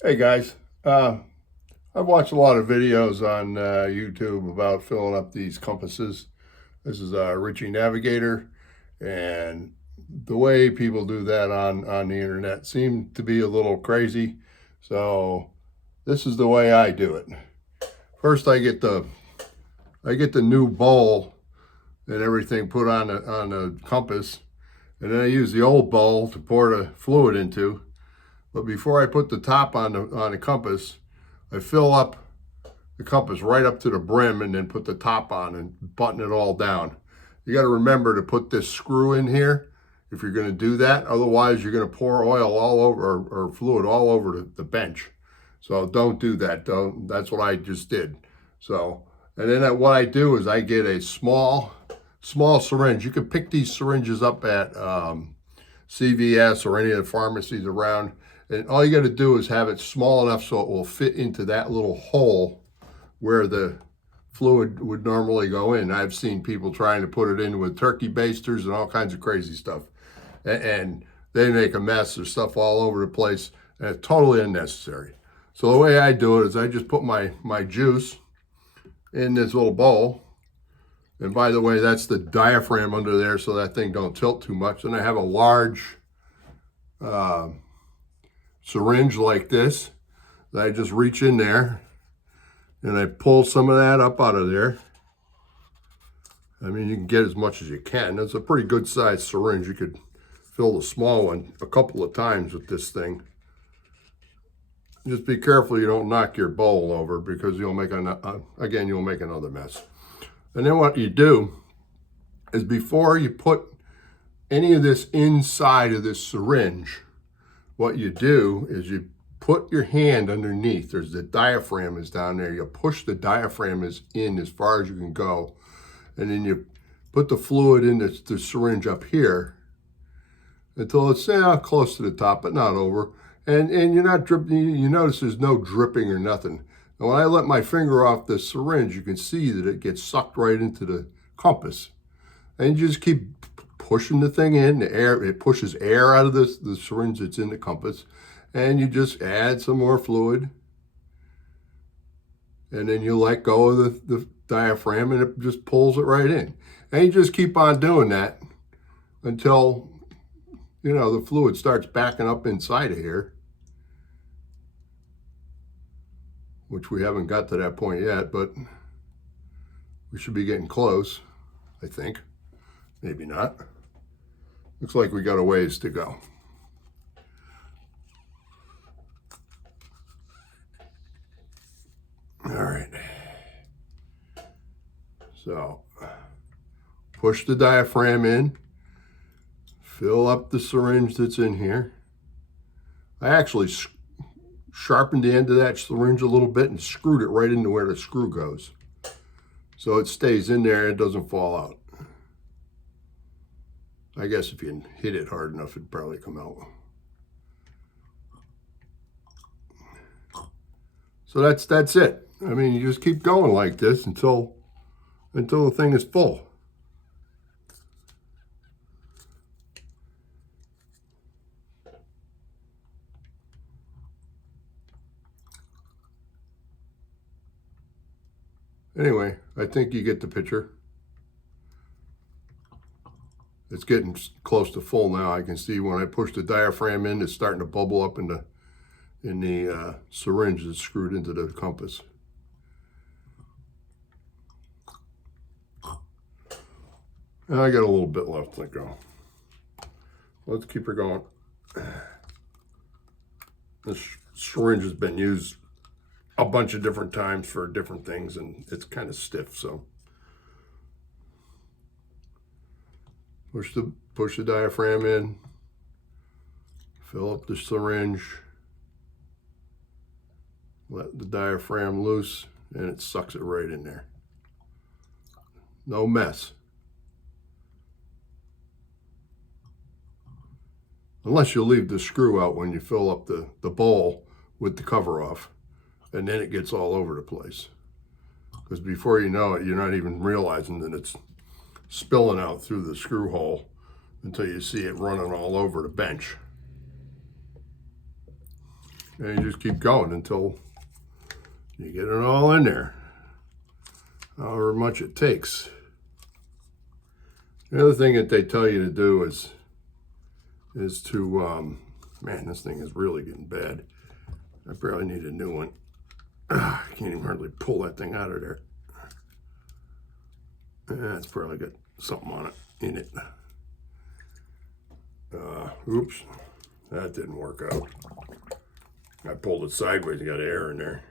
Hey guys, I've watched a lot of videos on YouTube about filling up these compasses. This is a Ritchie Navigator, and the way people do that on the internet seem to be a little crazy. So this is the way I do it. First, I get the new bowl and everything put on a compass, and then I use the old bowl to pour the fluid into. But before I put the top on the compass, I fill up the compass right up to the brim and then put the top on and button it all down. You got to remember to put this screw in here if you're going to do that. Otherwise, you're going to pour oil all over or fluid all over the bench. So don't do that. That's what I just did. So, and then what I do is I get a small syringe. You can pick these syringes up at CVS or any of the pharmacies around. And all you got to do is have it small enough so it will fit into that little hole where the fluid would normally go in. I've seen people trying to put it in with turkey basters and all kinds of crazy stuff. And they make a mess. There's stuff all over the place, and it's totally unnecessary. So the way I do it is I just put my juice in this little bowl. And by the way, that's the diaphragm under there so that thing don't tilt too much. And I have a large uh, syringe like this that I just reach in there and I pull some of that up out of there. I mean, you can get as much as you can. It's a pretty good sized syringe. You could fill the small one a couple of times with this thing. Just be careful you don't knock your bowl over because you'll make you'll make another mess. And then what you do is before you put any of this inside of this syringe, what you do is you put your hand underneath. There's the diaphragm is down there. You push the diaphragm is in as far as you can go. And then you put the fluid in the syringe up here until it's close to the top, but not over. And you're not dripping. You notice there's no dripping or nothing. And when I let my finger off the syringe, you can see that it gets sucked right into the compass. And you just keep pushing the thing in. The air, it pushes air out of the syringe that's in the compass. And you just add some more fluid. And then you let go of the diaphragm and it just pulls it right in. And you just keep on doing that until, the fluid starts backing up inside of here, which we haven't got to that point yet, but we should be getting close, I think. Maybe not. Looks like we got a ways to go. All right. So push the diaphragm in, fill up the syringe that's in here. I actually sharpened the end of that syringe a little bit and screwed it right into where the screw goes. So it stays in there and it doesn't fall out. I guess if you hit it hard enough, it'd probably come out. So that's it. I mean, you just keep going like this until the thing is full. Anyway, I think you get the picture. It's getting close to full now. I can see when I push the diaphragm in, it's starting to bubble up in the syringe that's screwed into the compass. And I got a little bit left to go. Let's keep her going. This syringe has been used a bunch of different times for different things, and it's kind of stiff, so push the diaphragm in, fill up the syringe, let the diaphragm loose, and it sucks it right in there. No mess. Unless you leave the screw out when you fill up the bowl with the cover off, and then it gets all over the place. Because before you know it, you're not even realizing that it's spilling out through the screw hole until you see it running all over the bench. And you just keep going until you get it all in there, however much it takes. The other thing that they tell you to do is to, man, this thing is really getting bad. I probably need a new one. I can't even hardly pull that thing out of there. It's probably got something on it, in it. Oops, that didn't work out. I pulled it sideways, got air in there.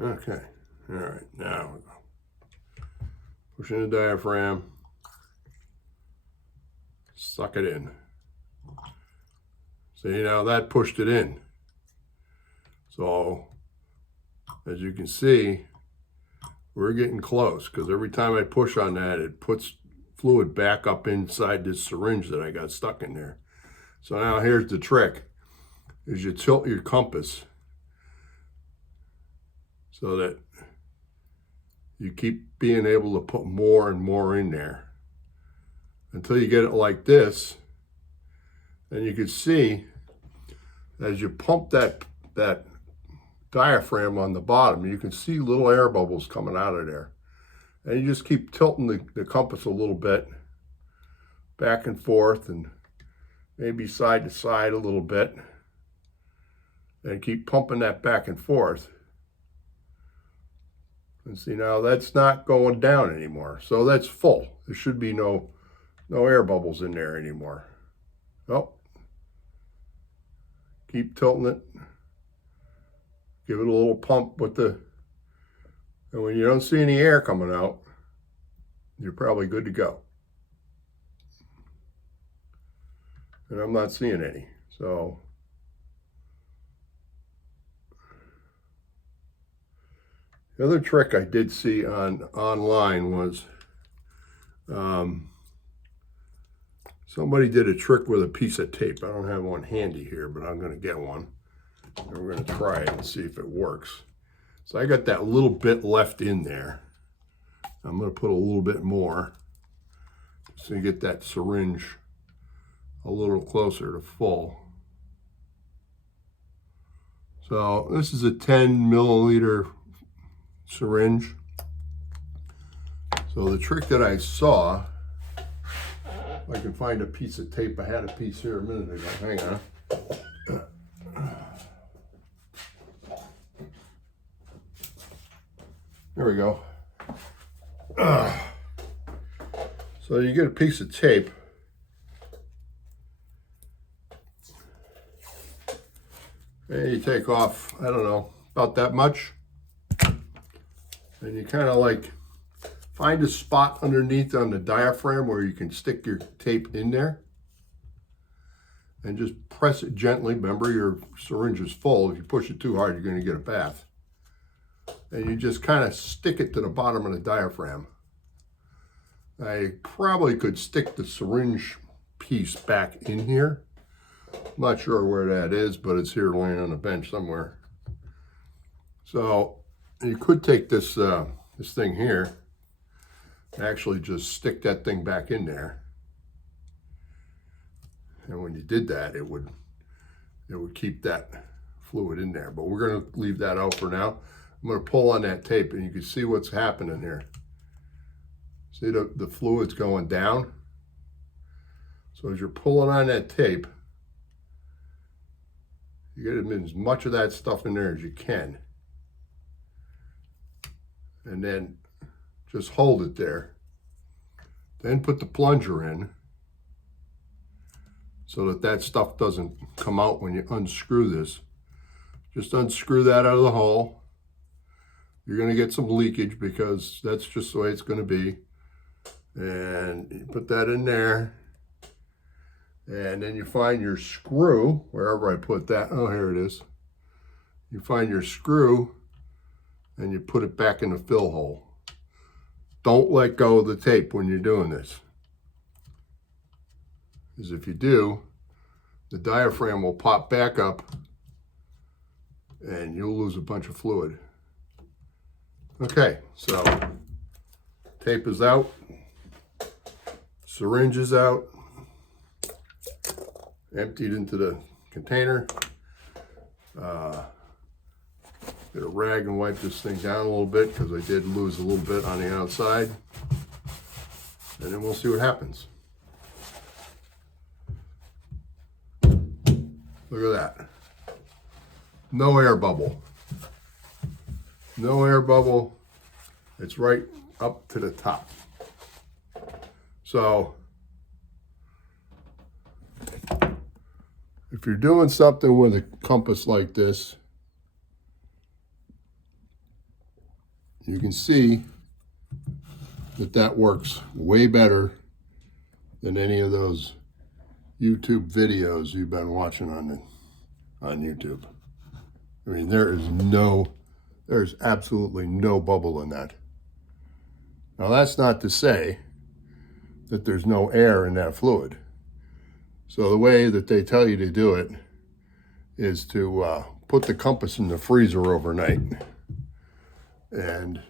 Okay, all right, now we go. Push in the diaphragm, suck it in. See, now that pushed it in. So, as you can see, we're getting close, because every time I push on that, it puts fluid back up inside this syringe that I got stuck in there. So now here's the trick, is you tilt your compass so that you keep being able to put more and more in there until you get it like this. And you can see as you pump that diaphragm on the bottom, you can see little air bubbles coming out of there. And you just keep tilting the compass a little bit, back and forth, and maybe side to side a little bit, and keep pumping that back and forth. And see, now that's not going down anymore. So that's full. There should be no air bubbles in there anymore. Oh, keep tilting it. Give it a little pump with the, and when you don't see any air coming out, you're probably good to go. And I'm not seeing any, so. The other trick I did see online was somebody did a trick with a piece of tape. I don't have one handy here, but I'm going to get one. And we're going to try it and see if it works. So I got that little bit left in there. I'm going to put a little bit more so you get that syringe a little closer to full. So this is a 10 milliliter syringe. So the trick that I saw, if I can find a piece of tape, I had a piece here a minute ago. Hang on. There we go. So you get a piece of tape. And you take off, I don't know, about that much. And you kind of like find a spot underneath on the diaphragm where you can stick your tape in there. And just press it gently. Remember, your syringe is full. If you push it too hard, you're going to get a bath. And you just kind of stick it to the bottom of the diaphragm. I probably could stick the syringe piece back in here. I'm not sure where that is, but it's here laying on a bench somewhere. So you could take this this thing here, actually just stick that thing back in there. And when you did that, it would keep that fluid in there. But we're going to leave that out for now. I'm going to pull on that tape and you can see what's happening here. See the fluid's going down? So as you're pulling on that tape, you get as much of that stuff in there as you can. And then just hold it there. Then put the plunger in so that stuff doesn't come out when you unscrew this. Just unscrew that out of the hole. You're going to get some leakage because that's just the way it's going to be. And you put that in there. And then you find your screw, wherever I put that. Oh, here it is. You find your screw and you put it back in the fill hole. Don't let go of the tape when you're doing this. Because if you do, the diaphragm will pop back up and you'll lose a bunch of fluid. Okay, so tape is out, syringe is out, emptied into the container. Get a rag and wipe this thing down a little bit because I did lose a little bit on the outside. And then we'll see what happens. Look at that. No air bubble. No air bubble. It's right up to the top. So if you're doing something with a compass like this, you can see that that works way better than any of those YouTube videos you've been watching on YouTube. I mean, there's absolutely no bubble in that. Now, that's not to say that there's no air in that fluid. So the way that they tell you to do it is to put the compass in the freezer overnight. And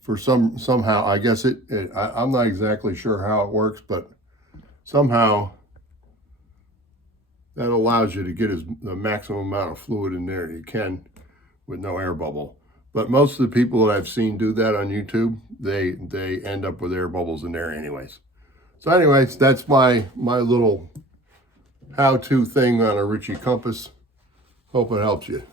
for somehow, I guess I'm not exactly sure how it works, but somehow that allows you to get the maximum amount of fluid in there you can with no air bubble. But most of the people that I've seen do that on YouTube, they end up with air bubbles in there anyways. So anyways, that's my little how-to thing on a Ritchie compass. Hope it helps you.